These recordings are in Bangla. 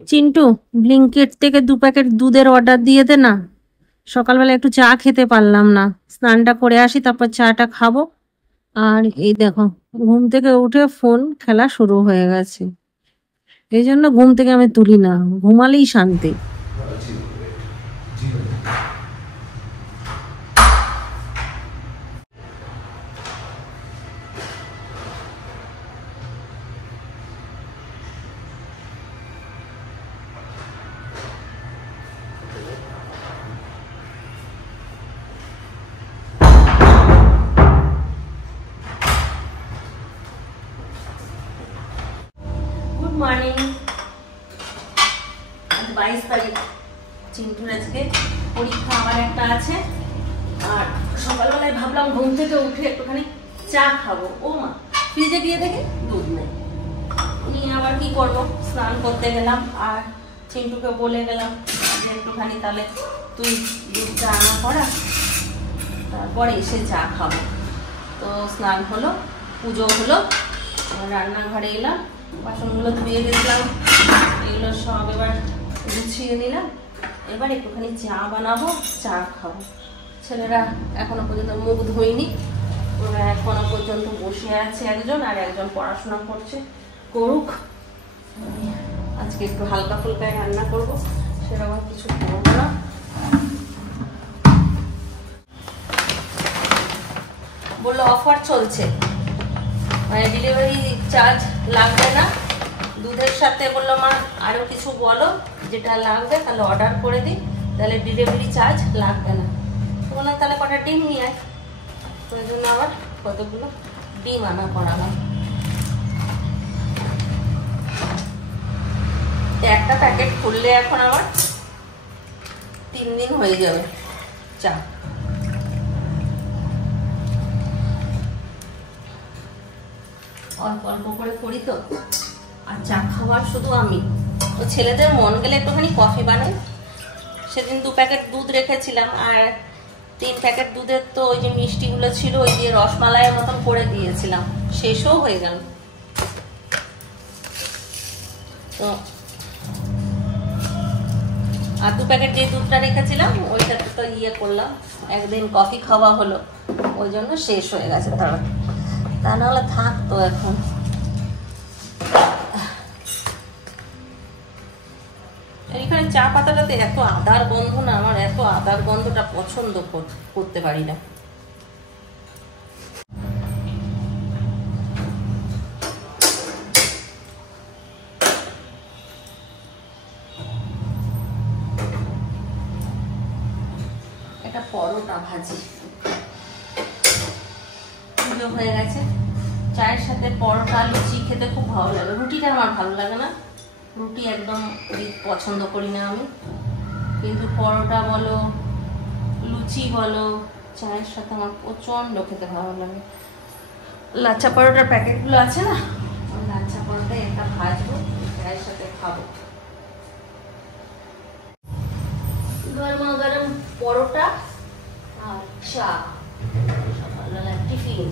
চিন্টু, ব্লিঙ্কিট থেকে 2 প্যাকেট দুধের অর্ডার দিয়ে দে না। সকালবেলা একটু চা খেতে পারলাম না, স্নানটা করে আসি তারপর চাটা খাবো। আর এই দেখো, ঘুম থেকে উঠে ফোন খেলা শুরু হয়ে গেছে। এই জন্য ঘুম থেকে আমি তুলি না, ঘুমালেই শান্তি। Good morning. আজ 22 তারিখ। চিন্টুর আজকে পরীক্ষা আবার একটা আছে। আর সকালবেলায় ভাবলাম ঘুম থেকে উঠে একটুখানি চা খাবো। ও মা, ফ্রিজে দিয়ে দেখে দুধ নেই। নিয়ে আবার কি করবো, স্নান করতে গেলাম। আর চিন্টুকে বলে গেলাম যে একটুখানি তাহলে তুই দুধটা আনা করা, তারপরে এসে চা খাবো। তো স্নান হলো, পুজো হলো, রান্নাঘরে এলাম, বাসনগুলো ধুয়ে গেছিলাম, এগুলো সব এবার গুছিয়ে নিলাম। এবার একটুখানি চা বানাবো, চা খাবো। ছেলেরা এখনো পর্যন্ত মুখ ধুইনি, ওরা এখনো পর্যন্ত বসে আছে, একজন আর একজন পড়াশোনা করছে, করুক। আজকে একটু হালকা ফুলকা রান্না করবো, সেরকম কিছু করবো না। বললো অফার চলছে, মানে ডেলিভারি চার্জ লাগবে না দুধের সাথে। বললো মা আরো কিছু বলো যেটা লাগবে, তাহলে অর্ডার করে দিই, তাহলে ডেলিভারি চার্জ লাগবে না। তো বললাম তাহলে কটা ডিম নিয়ে আয়। তো ওই জন্য আবার কতগুলো ডিম আনা করালাম। একটা প্যাকেট খুললে এখন আবার 3 দিন হয়ে যাবে চা। অল্প অল্প করে করি তো, আর চা খাওয়ার শুধু আমি। ও ছেলেদের মন গেলে একটুখানি কফি বানাই। সেদিন 2 প্যাকেট দুধ রেখেছিলাম, আর 3 প্যাকেট দুধের তো ওই যে মিষ্টিগুলো ছিল, ওই যে রসমালাইয়ের মতন করে দিয়েছিলাম, শেষও হয়ে গেল। তো আর 2 প্যাকেট যে দুধটা রেখেছিলাম ওইটাতে তো করলাম, একদিন কফি খাওয়া হলো, ওই জন্য শেষ হয়ে গেছে। তা নাহলে থাকতো এখন। এখানে চা পাতাটাতে এত আদার গন্ধ না, আমার এত আদার গন্ধটা পছন্দ করতে পারি না। একটা পরোটা ভাজি হয়ে গেছে। চায়ের সাথে পরোটা লুচি খেতে খুব ভালো লাগে। রুটিটা আমার ভালো লাগে না, রুটি একদম পছন্দ করি না আমি। কিন্তু পরোটা বলো, লুচি বলো, চায়ের সাথে আমার প্রচন্ড খেতে ভালো লাগে। লাচ্ছা পরোটার প্যাকেটগুলো আছে না, ওই লাচ্ছা পরোটায় একটা ভাজবো, চায়ের সাথে খাবো। গরমা গরম পরোটা আর চা, সকালবেলা টিফিন।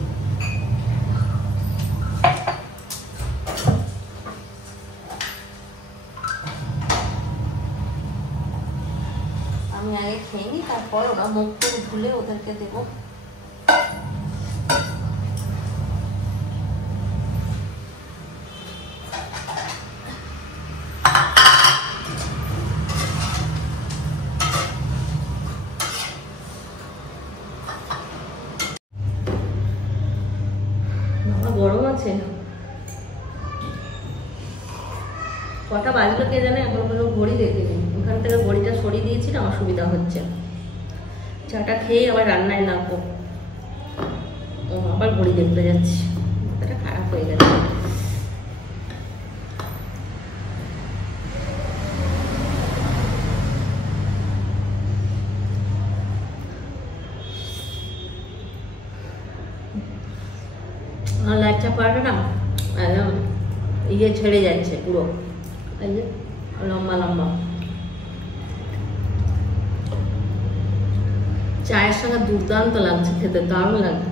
আমি আগে খেয়ে নিই, তারপর ওরা মুখ টুক ধুলে ওদেরকে দেবো। গরম আছে, কটা বাজলো কে জানে, এখন কোনো ঘড়ি দেখিনি। ওখান থেকে ঘড়িটা সরিয়ে দিয়েছি না, অসুবিধা হচ্ছে। চাটা খেয়ে আবার রান্নায় নামবো, আবার ঘড়ি দেখতে যাচ্ছি, মাথাটা খারাপ হয়ে গেছে। লাচ্ছা পরোটা না একদম ছেড়ে যাচ্ছে পুরো, এই যে লম্বা লম্বা। চায়ের সঙ্গে দুর্দান্ত লাগছে খেতে, দারুণ লাগে।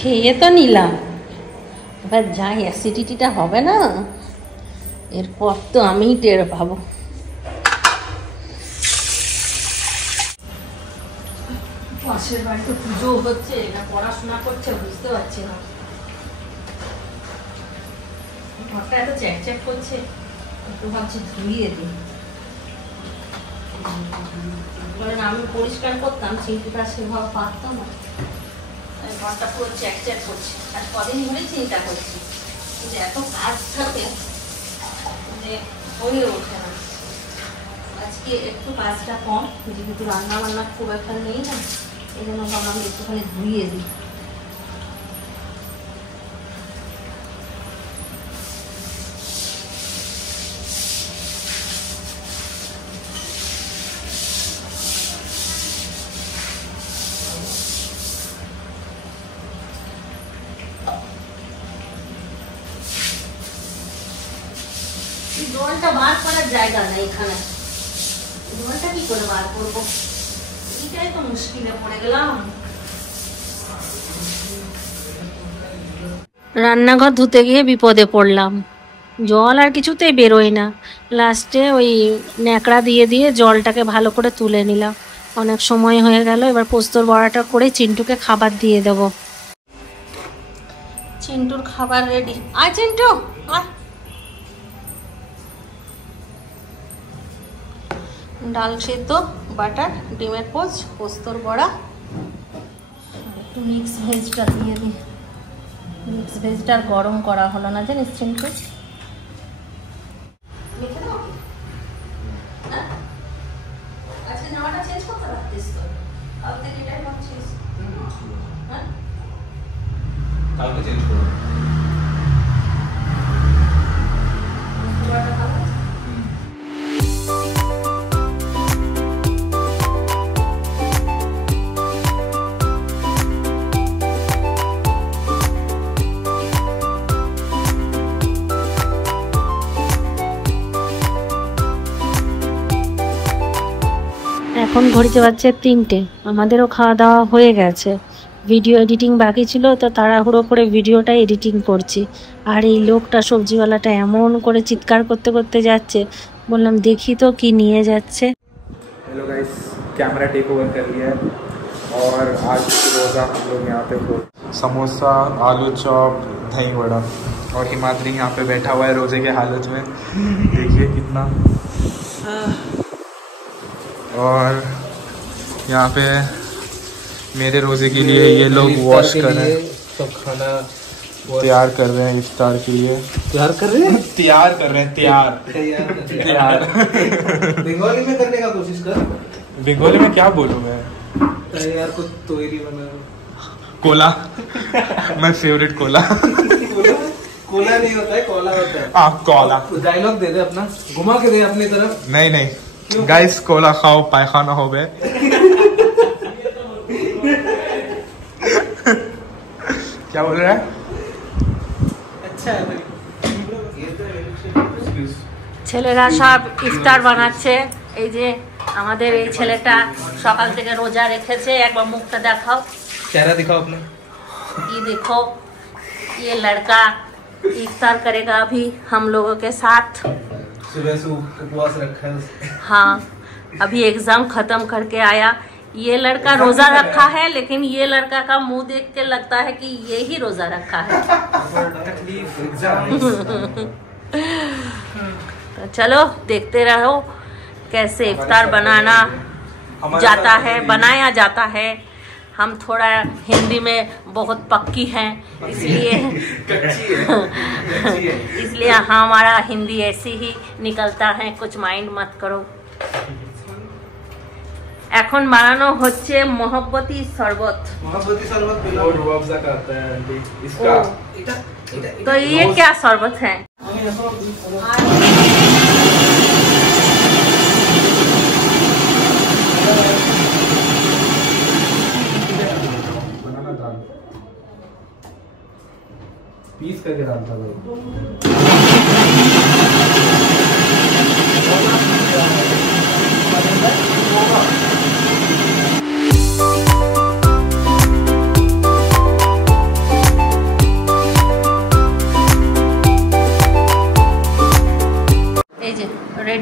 খেয়ে তো নিলাম, এবার যা অ্যাসিডিটিটা হবে না, এরপর তো আমিই টের পাবো। পাশের বাড়িতে পুজো হচ্ছে না পড়াশোনা করছে বুঝতে পারছি না, ঘরটা এত চ্যাকচ্যাক করছে, একটু ভাবছি ধুইয়ে দিই। আমি পরিষ্কার করতাম, চিন্তাটা সেভাবে পারতাম না, ঘরটা পুরো চ্যাকচ্যাক করছে। আর কদিন ধরে চিন্তা করছি যে এত কাজ থাকে যে হয়ে ওঠে না। আজকে একটু কাজটা কম, যেহেতু রান্না বান্না খুব একটা নেই না, এই জন্য ভাবলাম একটুখানি ধুইয়ে দিই। জলটা বার করার জায়গা নেই এখানে, জলটা কি করে বার করবো, এটাই তো মুশকিলে পড়ে গেলাম। রান্নাঘর ধুতে গিয়ে বিপদে পড়লাম, জল আর কিছুতেই বেরোয় না। লাস্টে ওই ন্যাকড়া দিয়ে দিয়ে জলটাকে ভালো করে তুলে নিলাম। অনেক সময় হয়ে গেল, এবার পোস্তর বড়াটা করে চিন্টুকে খাবার দিয়ে দেবো। চিন্টুর খাবার রেডি। আয় চিন্টু আয়। ডাল সেদ্ধ, বাটার, ডিমের পোচ, পোস্তর বড়া, একটু মিক্স ভেজটা দিয়ে দিই। মিক্স ভেজটা গরম করা হলো না জানিস চিন্টু। আজকে জামাটা চেঞ্জ করতে পারতিস তো, কালকে এটাই ভাবছিস। হ্যাঁ কালকে চেঞ্জ করব। এখন ঘড়িতে বাজছে 3টে, আমাদেরও খাওয়া দাওয়া হয়ে গেছে। ভিডিও এডিটিং বাকি ছিল, তো তাড়াহুড়ো করে ভিডিওটা এডিটিং করছি। আর এই লোকটা সবজিওয়ালাটা এমন করে চিৎকার করতে করতে যাচ্ছে, বললাম দেখি তো কি নিয়ে যাচ্ছে। Hello guys, camera take over कर लिया है और आज रोज़ा हम लोग यहाँ पे समोसा, आलू चॉप, दही वड़ा और हिमाद्री यहाँ पे बैठा हुआ है रोज़े के हालत में, देखिए कितना। और यहाँ पे मेरे रोज़े के लिए ये लोग वॉश कर रहे हैं, सब खाना तैयार कर रहे हैं इफ्तार के लिए। तैयार कर रहे हैं तैयार बंगाली में करने का कोशिश कर। बंगाली में क्या बोलूँ मैं यार को तोयरी बना कोला मैं फेवरेट कोला कोला नहीं होता है, कोला होता है। कोला डायलॉग दे दे अपना, घुमा के दे अपनी तरफ। नहीं गाइस, कोला खाओ पायखाना हो गए। क्या बोल रहा है? अच्छा है ছেলেরা সব ইফতার বানাচ্ছে। এই যে আমাদের এই ছেলেটা সকাল থেকে রোজা রেখেছে, একবার মুখটা দেখাও, चेहरा दिखाओ अपना। ये देखो, ये लड़का इफ्तार करेगा अभी हम लोगों के साथ। सुबह से उपवास रखा है। हाँ, अभी एग्जाम खत्म करके आया। ये लड़का रोजा रखा है, लेकिन ये लड़का का मुंह देख के लगता है कि ये ही रोजा रखा है। तो चलो देखते रहो कैसे इफ्तार बनाना जाता है, बनाया जाता है। हम थोड़ा हिंदी में बहुत पक्की हैं, इसलिए हमारा हिंदी ऐसी ही निकलता है, कुछ माइंड मत करो। এখন বানানো হচ্ছে मोहब्बती शरबत। मोहब्बती शरबत और रूह अफ़ज़ा का आता है आंटी इसका। तो ये क्या शरबत है? पीस करके डालता था।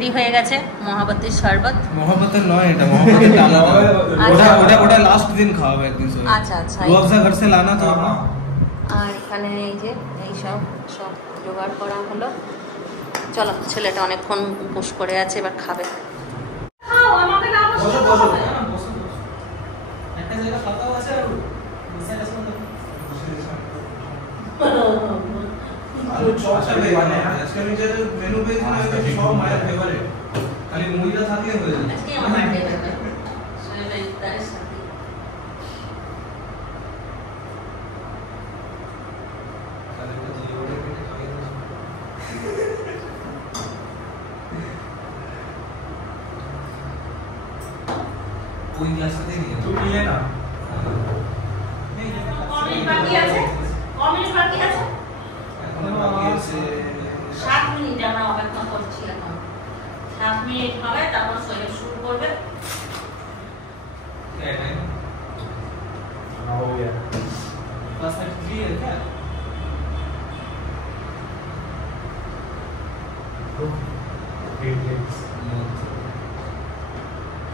তৈরি হয়ে গেছে মহাবতীর শরবত। মহাবতের নয়, এটা মহাবতের ডালা। ওটা লাস্ট দিন খাওয়াবে একদিন। আচ্ছা আচ্ছা। রুয়াবজা ঘর সে লানা তো। আর এখানে এই যে এই সব জোগাড় করা হলো। চলো, ছেলেটা অনেকক্ষণ উপোস করে আছে, এবার খাবে। খাও, আমাকে না বসতে হবে। একটা জায়গা ফাঁকাও আছে আর বিশাল আছে না। আলু চপ চাই মানে আজকে আমি যে মেনু পেয়েছি না ওটা সব মায়ের ফেভারিট। খালি মুড়িটা থাকলে হয়ে যায়। আজকে আমার বার্থডে হবে। সোহেল ইফতারের সাথে। তাহলে তো জিওরে কেটে খাইয়ে দাও। ওই গ্লাসটাতে নিয়ে তুই নিয়ে না। কমিট বাকি আছে? কমিট বাকি আছে? এখন বাকি আছে 7 মিনিট আমরা অপেক্ষা করছি এখন। 7 মিনিট হবে, তারপর সোহেল শুরু করবে। क्या टाइम? हो गया। क्लास में 3 है क्या?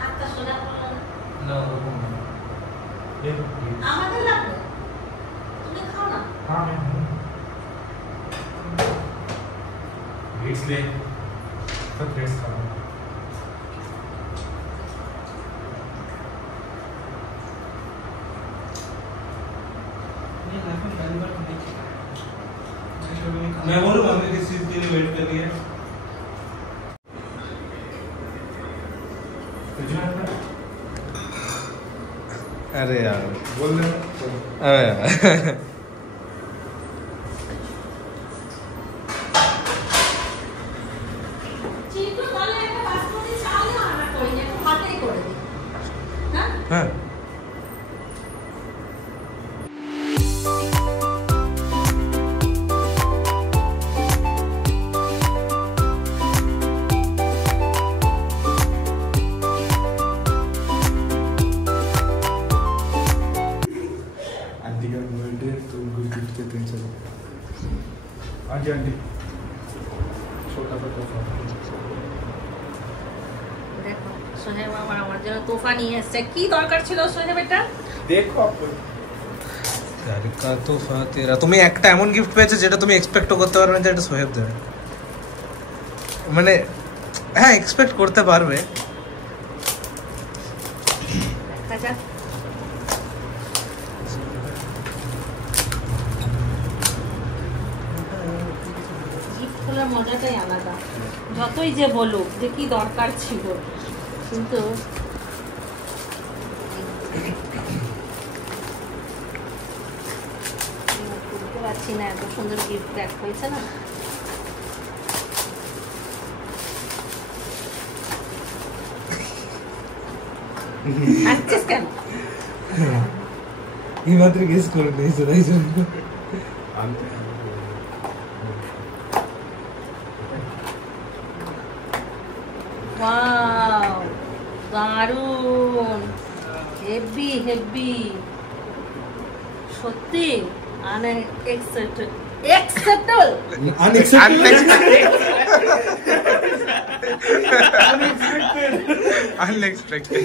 হাতটা সোজা করো না। No, no. আমাদের লাগবে, তুমি খাও না। हाँ मैं ग्रेट्स ले सब ग्रेट्स खाओ। ये लाइफ में पहली बार नहीं किया। मैं बोलूँ मम्मी किस चीज़ के लिए वेट कर रही है? अरे यार बोल दे। अरे यार চিন্টু তাহলে একটা বাসমতি চাল রান্না করি, একটু হাতেই করে দিই। হ্যাঁ? हाँ आंटी का बर्थडे तो उनको गिफ्ट देते हैं। चलो आंटी आंटी छोटा सा तोहफा। দেখো সোহেব আমার জন্য তোফা নিয়ে এসেছে। কি দরকার ছিল সোহেব এটা? देखो आपको यार का तोहफा तेरा তুমি একটা এমন গিফট পেয়েছো যেটা তুমি এক্সপেক্টও করতে পারবে না যে এটা সোহেব দেবে। মানে হ্যাঁ এক্সপেক্ট করতে পারবে। দেখা যাক। গিফট খোলার মজাটাই আলাদা। যতই যে বলুক যে কি দরকার ছিল, কিন্তু বুঝতে পারছি না, এত সুন্দর গিফট প্যাক হয়েছে না। হাসছিস কেন? এই মাত্র গেস করে নিয়েছো তাই জন্য। ওয়াও, দারুণ, হেভি হেভি, সত্যি আনএক্সপেক্টেড। অ্যাকসেপ্টেবল। Unexpected unexpected.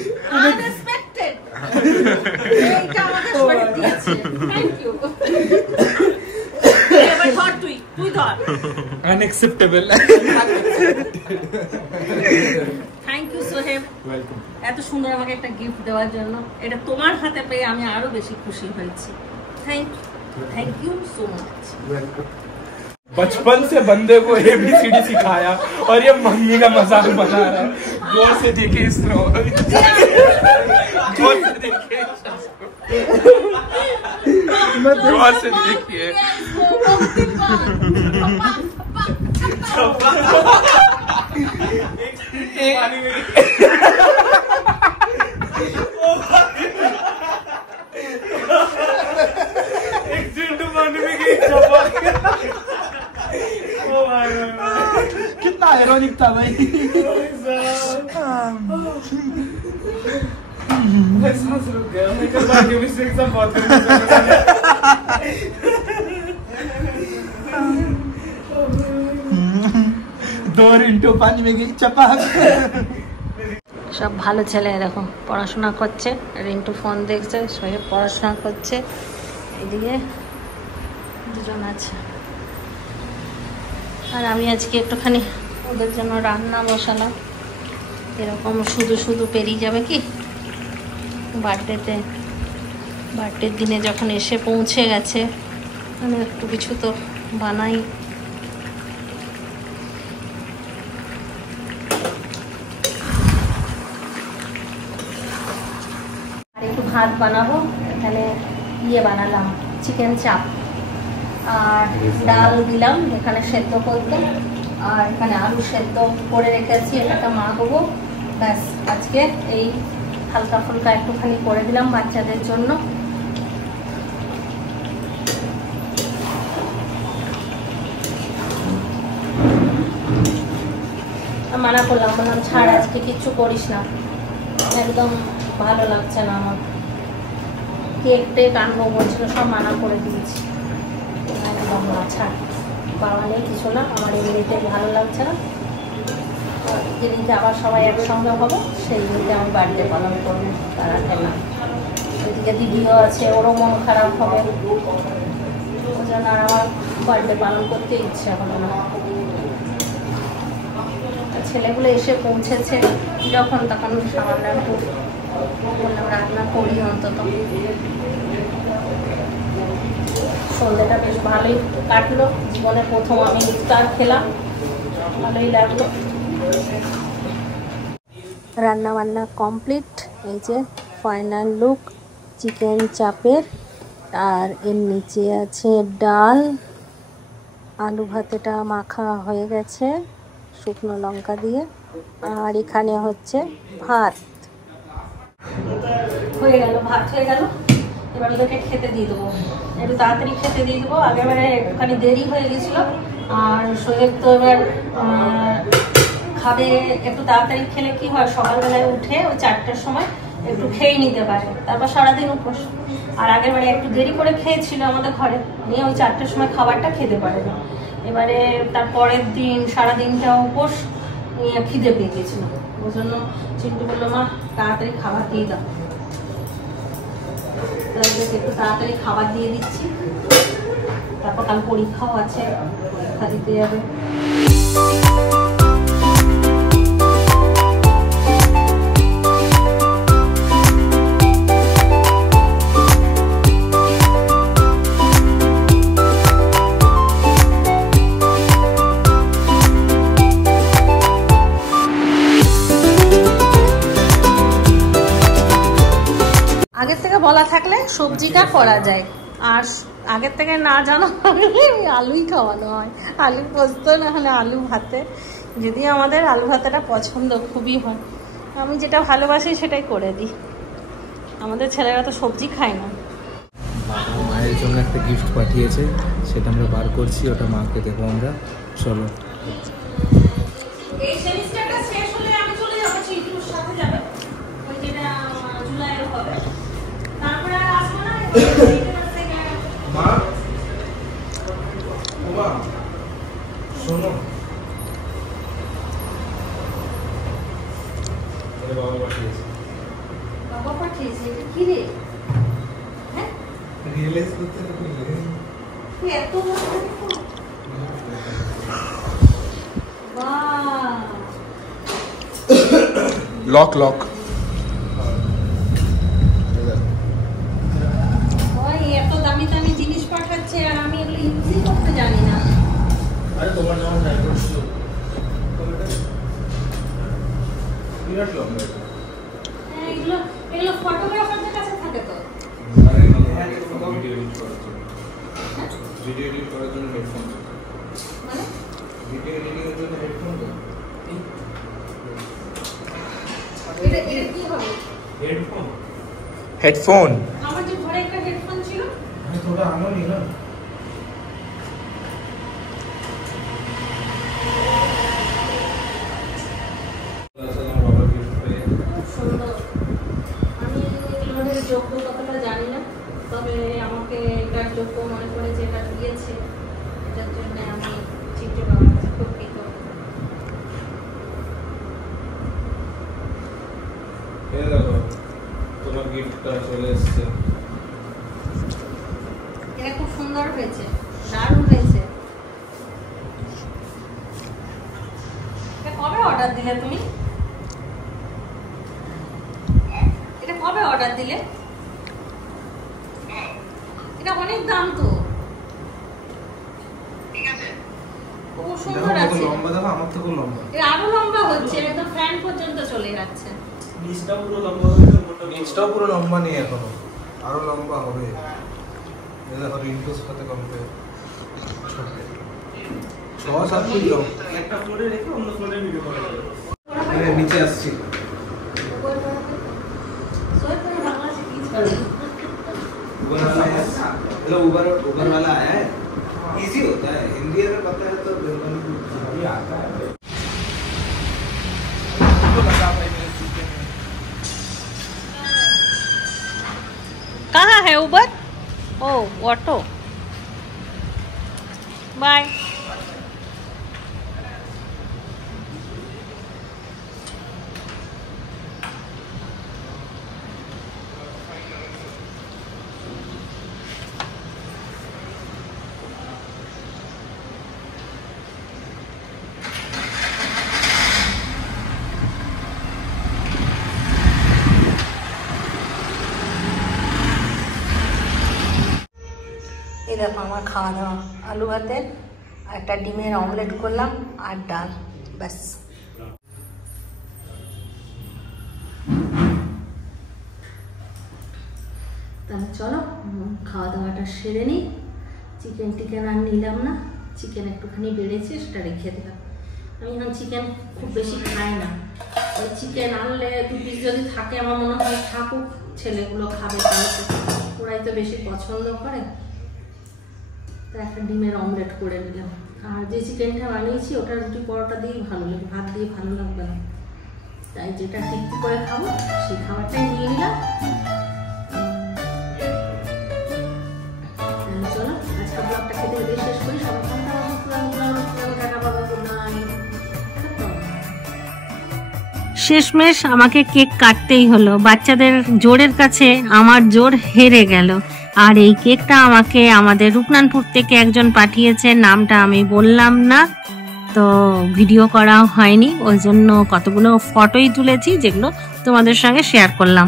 এইটা আমাদের সবাই দিয়েছে। Thank you. এবার ধর তুই ধর। Unacceptable. Thank you Soheb, welcome. এত সুন্দর আমাকে একটা গিফট দেওয়ার জন্য। এটা তোমার হাতে পেয়ে আমি আরো বেশি খুশি হয়েছি। Thank you so much. Welcome. बचपन से बंदे को ABCD सिखाया और ये मम्मी का मजाक बना रहा है। गौर से देखिए इसको, गौर से देखिए, गौर से देखिए। कितना आयरॉनिक था भाई। सांस रुक गया। मैं कल बाकी मिस्टेक सब बहुत 2 रिंटू पानी में गई चपाक। সব ভালো ছেলে দেখো পড়াশোনা করছে, রিন্টু ফোন দেখছে, সোহেব পড়াশোনা করছে, এদিকে দুজন আছে। আর আমি আজকে একটুখানি ওদের জন্য রান্না বসালাম। এরকম শুধু শুধু পেরিয়ে যাবে কি, বার্থডের দিনে যখন এসে পৌঁছে গেছে মানে একটু কিছু তো বানাই। আর একটু ভাত বানাবো, এখানে বানালাম চিকেন চাপ, আর ডাল দিলাম এখানে সেদ্ধ করতে, আর এখানে আলু সেদ্ধ করে রেখেছি, এটাকে মাখবো। ব্যাস আজকে এই হালকা ফুলকা একটুখানি করে দিলাম বাচ্চাদের জন্য। মানা করলাম, বললাম ছাড় আজকে কিচ্ছু করিস না, একদম ভালো লাগছে না আমার, কেক টেক আনবো বলছিল, সব মানা করে দিয়েছি। একদম না, ছাড়, বাবা নেই কিছু না, আমার এমনিতে ভালো লাগছে না, যেদিনকে আবার সবাই একসঙ্গে হবো সেই দিনকে আমি বার্থডে পালন করবো, তার আগে না। ওইদিকে দিদিও আছে, ওরও মন খারাপ হবে, ওই জন্য আর আমার বার্থডে পালন করতে ইচ্ছে হলো না। ছেলেগুলো এসে পৌঁছেছে যখন, তখন সামান্য একটু বললাম রান্না করি অন্তত। সন্ধ্যেটা বেশ ভালোই কাটলো, জীবনে প্রথম আমি ইফতার খেলাম, ভালোই লাগলো। রান্না বান্না কমপ্লিট, এই যে ফাইনাল লুক চিকেন চাপের। আর এর নিচে আছে ডাল, আলু ভাতেটা মাখা হয়ে গেছে শুকনো লঙ্কা দিয়ে, আর এখানে হচ্ছে ভাত হয়ে গেল, ভাত হয়ে গেল। এবার ওদেরকে খেতে দিয়ে দেবো, একটু তাড়াতাড়ি খেতে দিয়ে দেবো, আগেবারে একটুখানি দেরি হয়ে গেছিলো। আর সোহেব তো এবার খাবে, একটু তাড়াতাড়ি খেলে কি হয়, সকালবেলায় উঠে ওই 4টার সময় একটু খেয়ে নিতে পারে, তারপর সারাদিন উপোস। আর আগেরবারে একটু দেরি করে খেয়েছিল আমাদের ঘরে, নিয়ে ওই 4টার সময় খাবারটা খেতে পারে না। এবারে তার পরের দিন সারাদিনটা উপোস নিয়ে খিদে পেয়ে গেছিল, ওই জন্য চিন্টু বললো মা তাড়াতাড়ি খাবার দিয়ে দাও, একটু তাড়াতাড়ি খাবার দিয়ে দিচ্ছি, তারপর কাল পরীক্ষাও আছে, পরীক্ষা দিতে যাবে। আগের থেকে বলা থাকলে সবজিটা করা যায়, আর আগের থেকে না জানা থাকলে আলুই খাওয়ানো হয়, আলু পোস্ত না হলে আলু ভাতে। যদি আমাদের আলু ভাতেটা পছন্দ খুবই হয়, আমি যেটা ভালোবাসি সেটাই করে দিই, আমাদের ছেলেরা তো সবজি খায় না। মায়ের জন্য একটা গিফট পাঠিয়েছে, সেটা আমরা বার করছি, ওটা মাকে দেবো আমরা। চলো এই সেমিস্টারটা শেষ হলে আমি চলে যাব, চিন্টুর সাথে যাবে, ওই যেটা জুলাইয়ে হবে, তারপরে আর আসবো না। মা বাবা শোনো, বাবা পাঠিয়েছে, বাবা পাঠিয়েছে, এটা কি রে? হ্যাঁ রিয়েলাইজ করতে তো তুই এত लॉक लॉक এত দামি দামি জিনিস পাঠাচ্ছে আর আমি এগুলো ইউজই করতে জানি না। আরে তোমার যখন ট্রাই করছো বিরাট লং, এগুলো এগুলো ফটোগ্রাফারদের কাছে থাকে তো। ভিডিও এডিট করার জন্য হেডফোন, মানে ভিডিও এডিটিং এর জন্য হেডফোন, এটা কি হবে? Headphone headphone. আমার যে ঘরে একটা হেডফোন ছিল, আমি थोड़ा আনো নি না। সুন্দর, আমি এগুলোর যোগ্য কতটা জানি না, তবে আমাকে এটার যোগ্য মনে করে যে এটা দিয়েছে, এটার জন্য আমি চিন্তা ভাবনা খুব কৃতজ্ঞ। কেকটা চলে এসেছে। এটা খুব সুন্দর হয়েছে, দারুণ হয়েছে। এটা কবে অর্ডার দিলে তুমি? এটা কবে অর্ডার দিলে? এটা অনেক দাম তো। খুব সুন্দর আছে। লম্বা দেখো, আমার থেকেও লম্বা। এটা আরো লম্বা হচ্ছে, একদম ফ্যান পর্যন্ত চলে যাচ্ছে। নিচটাও পুরো লম্বা নেই এখনো, আরো লম্বা হবে। দেখো রিঙ্কুর সাথে কম্পেয়ার, 6-7 ফুট লম্বা। একটা ফ্লোরে রেখে অন্য ফ্লোরে ভিডিও করা যাবে। নিচে আসছি। उबर वाला आया है, इजी होता है, हिंदी अगर पता है तो भी आता है। कहाँ है उबर? ओ ऑटो। बाय। এই দেখো আমার খাওয়া দাওয়া, আলু ভাতের একটা ডিমের অমলেট করলাম আর ডাল, ব্যাস। তাহলে চলো খাওয়া দাওয়াটা সেরে নিই। চিকেন টিকেন আর নিলাম না, চিকেন একটুখানি বেড়েছে সেটা রেখে দিলাম। আমি এখন চিকেন খুব বেশি খাই না, ওই চিকেন আনলে 2 পিস যদি থাকে আমার মনে হয় থাকুক, ছেলেগুলো খাবে, ওরাই তো বেশি পছন্দ করে। তো একটা ডিমের অমলেট করে নিলাম। আর যে চিকেনটা বানিয়েছি ওটা রুটি পরোটা দিয়েই ভালো লাগে, ভাত দিয়ে ভালো লাগবে না, তাই যেটা ঠিক করে খাবো সেই খাবারটাই নিয়ে নিলাম। চলো আজকে ব্লগটা খেতে খেতে শেষ করি। সবাই শেষমেশ আমাকে কেক কাটতেই হলো, বাচ্চাদের জোরের কাছে আমার জোর হেরে গেল। আর এই কেকটা আমাকে আমাদের রূপনানপুর থেকে একজন পাঠিয়েছে, নামটা আমি বললাম না, তো ভিডিও করা হয়নি, ওই জন্য কতগুলো ফটোই তুলেছি যেগুলো তোমাদের সঙ্গে শেয়ার করলাম।